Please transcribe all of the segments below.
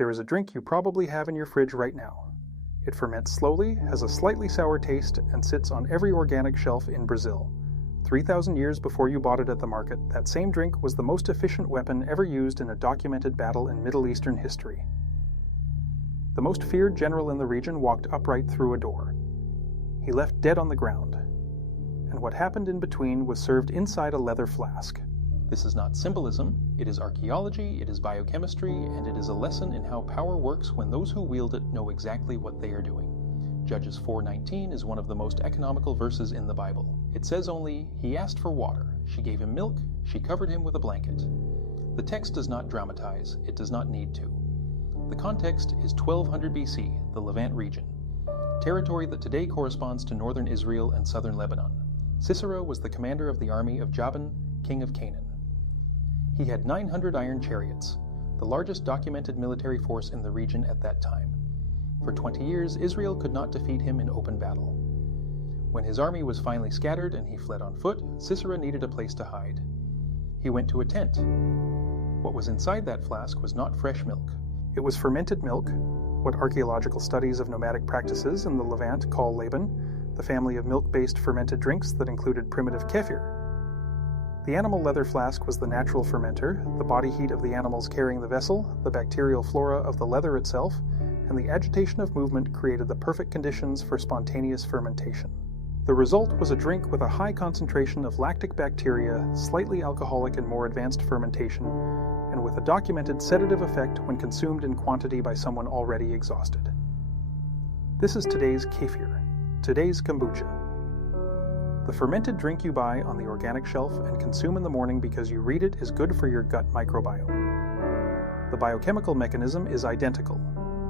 There is a drink you probably have in your fridge right now. It ferments slowly, has a slightly sour taste, and sits on every organic shelf in Brazil. 3,000 years before you bought it at the market, that same drink was the most efficient weapon ever used in a documented battle in Middle Eastern history. The most feared general in the region walked upright through a door. He left dead on the ground, and what happened in between was served inside a leather flask. This is not symbolism, it is archaeology, it is biochemistry, and it is a lesson in how power works when those who wield it know exactly what they are doing. Judges 4:19 is one of the most economical verses in the Bible. It says only, "He asked for water, she gave him milk, she covered him with a blanket." The text does not dramatize, it does not need to. The context is 1200 BC, the Levant region, territory that today corresponds to northern Israel and southern Lebanon. Sisera was the commander of the army of Jabin, king of Canaan. He had 900 iron chariots, the largest documented military force in the region at that time. For 20 years, Israel could not defeat him in open battle. When his army was finally scattered and he fled on foot, Sisera needed a place to hide. He went to a tent. What was inside that flask was not fresh milk. It was fermented milk, what archaeological studies of nomadic practices in the Levant call Laban, the family of milk-based fermented drinks that included primitive kefir. The animal leather flask was the natural fermenter, the body heat of the animals carrying the vessel, the bacterial flora of the leather itself, and the agitation of movement created the perfect conditions for spontaneous fermentation. The result was a drink with a high concentration of lactic bacteria, slightly alcoholic in more advanced fermentation, and with a documented sedative effect when consumed in quantity by someone already exhausted. This is today's kefir, today's kombucha. The fermented drink you buy on the organic shelf and consume in the morning because you read it is good for your gut microbiome. The biochemical mechanism is identical.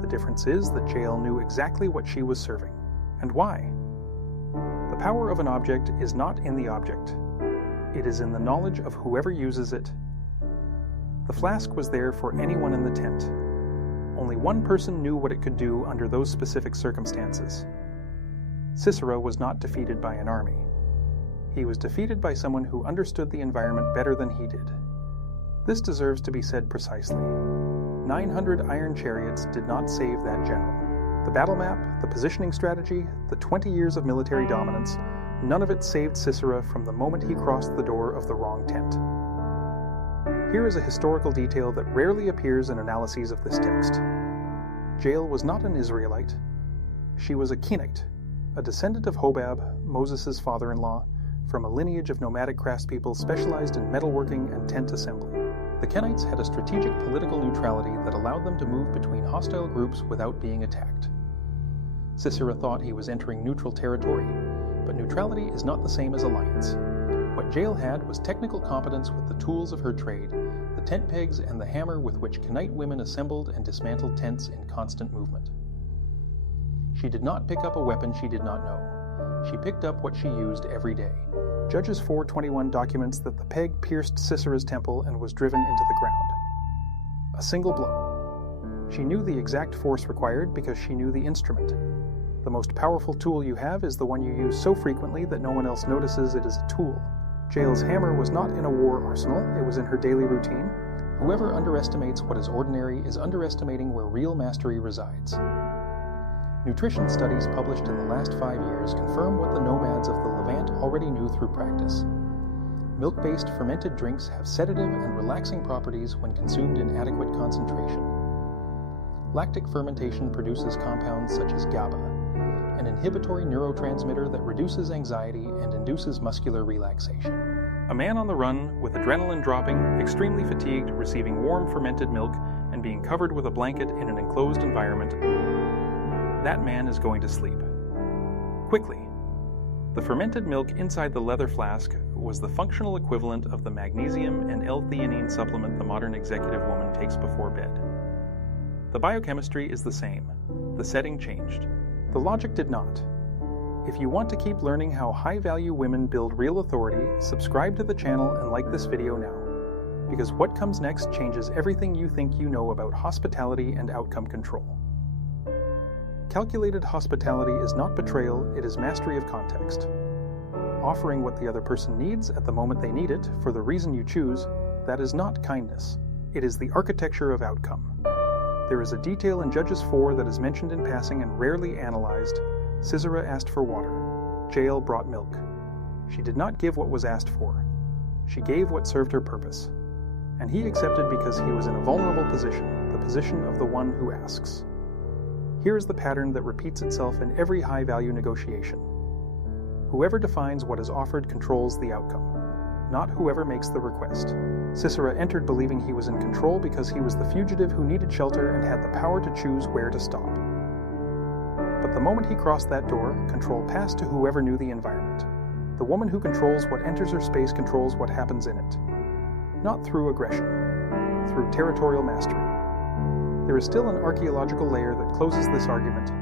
The difference is that Jael knew exactly what she was serving. And why? The power of an object is not in the object. It is in the knowledge of whoever uses it. The flask was there for anyone in the tent. Only one person knew what it could do under those specific circumstances. Sisera was not defeated by an army. He was defeated by someone who understood the environment better than he did. This deserves to be said precisely. 900 iron chariots did not save that general. The battle map, the positioning strategy, the 20 years of military dominance, none of it saved Sisera from the moment he crossed the door of the wrong tent. Here is a historical detail that rarely appears in analyses of this text. Jael was not an Israelite. She was a Kenite, a descendant of Hobab, Moses' father-in-law, from a lineage of nomadic craftspeople specialized in metalworking and tent assembly. The Kenites had a strategic political neutrality that allowed them to move between hostile groups without being attacked. Sisera thought he was entering neutral territory, but neutrality is not the same as alliance. What Jael had was technical competence with the tools of her trade, the tent pegs and the hammer with which Kenite women assembled and dismantled tents in constant movement. She did not pick up a weapon she did not know. She picked up what she used every day. Judges 4:21 documents that the peg pierced Sisera's temple and was driven into the ground. A single blow. She knew the exact force required because she knew the instrument. The most powerful tool you have is the one you use so frequently that no one else notices it is a tool. Jael's hammer was not in a war arsenal, it was in her daily routine. Whoever underestimates what is ordinary is underestimating where real mastery resides. Nutrition studies published in the last 5 years confirm what the nomads of the Levant already knew through practice. Milk-based fermented drinks have sedative and relaxing properties when consumed in adequate concentration. Lactic fermentation produces compounds such as GABA, an inhibitory neurotransmitter that reduces anxiety and induces muscular relaxation. A man on the run, with adrenaline dropping, extremely fatigued, receiving warm fermented milk, and being covered with a blanket in an enclosed environment, that man is going to sleep. Quickly. The fermented milk inside the leather flask was the functional equivalent of the magnesium and L-theanine supplement the modern executive woman takes before bed. The biochemistry is the same. The setting changed. The logic did not. If you want to keep learning how high-value women build real authority, subscribe to the channel and like this video now, because what comes next changes everything you think you know about hospitality and outcome control. Calculated hospitality is not betrayal, it is mastery of context. Offering what the other person needs at the moment they need it, for the reason you choose, that is not kindness. It is the architecture of outcome. There is a detail in Judges 4 that is mentioned in passing and rarely analyzed. Sisera asked for water. Jael brought milk. She did not give what was asked for. She gave what served her purpose. And he accepted because he was in a vulnerable position, the position of the one who asks. Here is the pattern that repeats itself in every high-value negotiation. Whoever defines what is offered controls the outcome, not whoever makes the request. Sisera entered believing he was in control because he was the fugitive who needed shelter and had the power to choose where to stop. But the moment he crossed that door, control passed to whoever knew the environment. The woman who controls what enters her space controls what happens in it. Not through aggression, through territorial mastery. There is still an archaeological layer that closes this argument.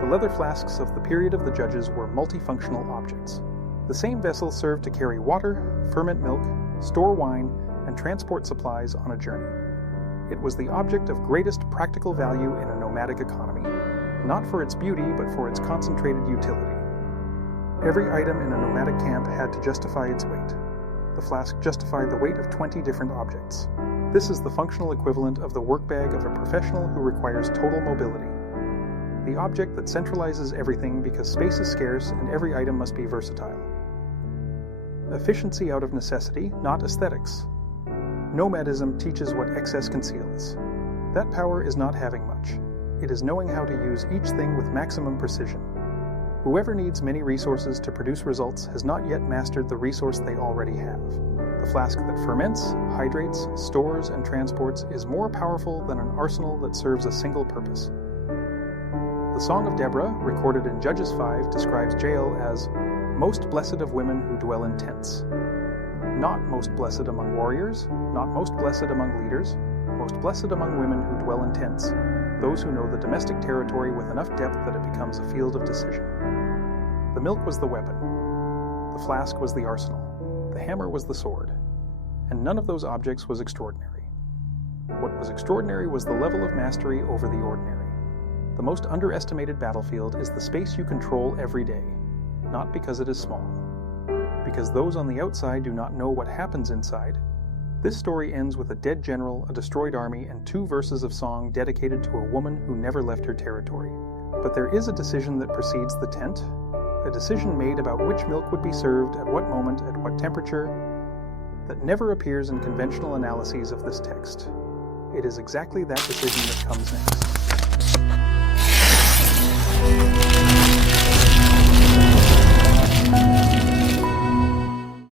The leather flasks of the period of the Judges were multifunctional objects. The same vessel served to carry water, ferment milk, store wine, and transport supplies on a journey. It was the object of greatest practical value in a nomadic economy, not for its beauty but for its concentrated utility. Every item in a nomadic camp had to justify its weight. The flask justified the weight of 20 different objects. This is the functional equivalent of the workbag of a professional who requires total mobility. The object that centralizes everything because space is scarce and every item must be versatile. Efficiency out of necessity, not aesthetics. Nomadism teaches what excess conceals. That power is not having much. It is knowing how to use each thing with maximum precision. Whoever needs many resources to produce results has not yet mastered the resource they already have. The flask that ferments, hydrates, stores, and transports is more powerful than an arsenal that serves a single purpose. The Song of Deborah, recorded in Judges 5, describes Jael as most blessed of women who dwell in tents. Not most blessed among warriors, not most blessed among leaders, most blessed among women who dwell in tents, those who know the domestic territory with enough depth that it becomes a field of decision. The milk was the weapon. The flask was the arsenal. The hammer was the sword. And none of those objects was extraordinary. What was extraordinary was the level of mastery over the ordinary. The most underestimated battlefield is the space you control every day, not because it is small. Because those on the outside do not know what happens inside. This story ends with a dead general, a destroyed army, and 2 verses of song dedicated to a woman who never left her territory. But there is a decision that precedes the tent, a decision made about which milk would be served at what moment, at what temperature, that never appears in conventional analyses of this text. It is exactly that decision that comes next.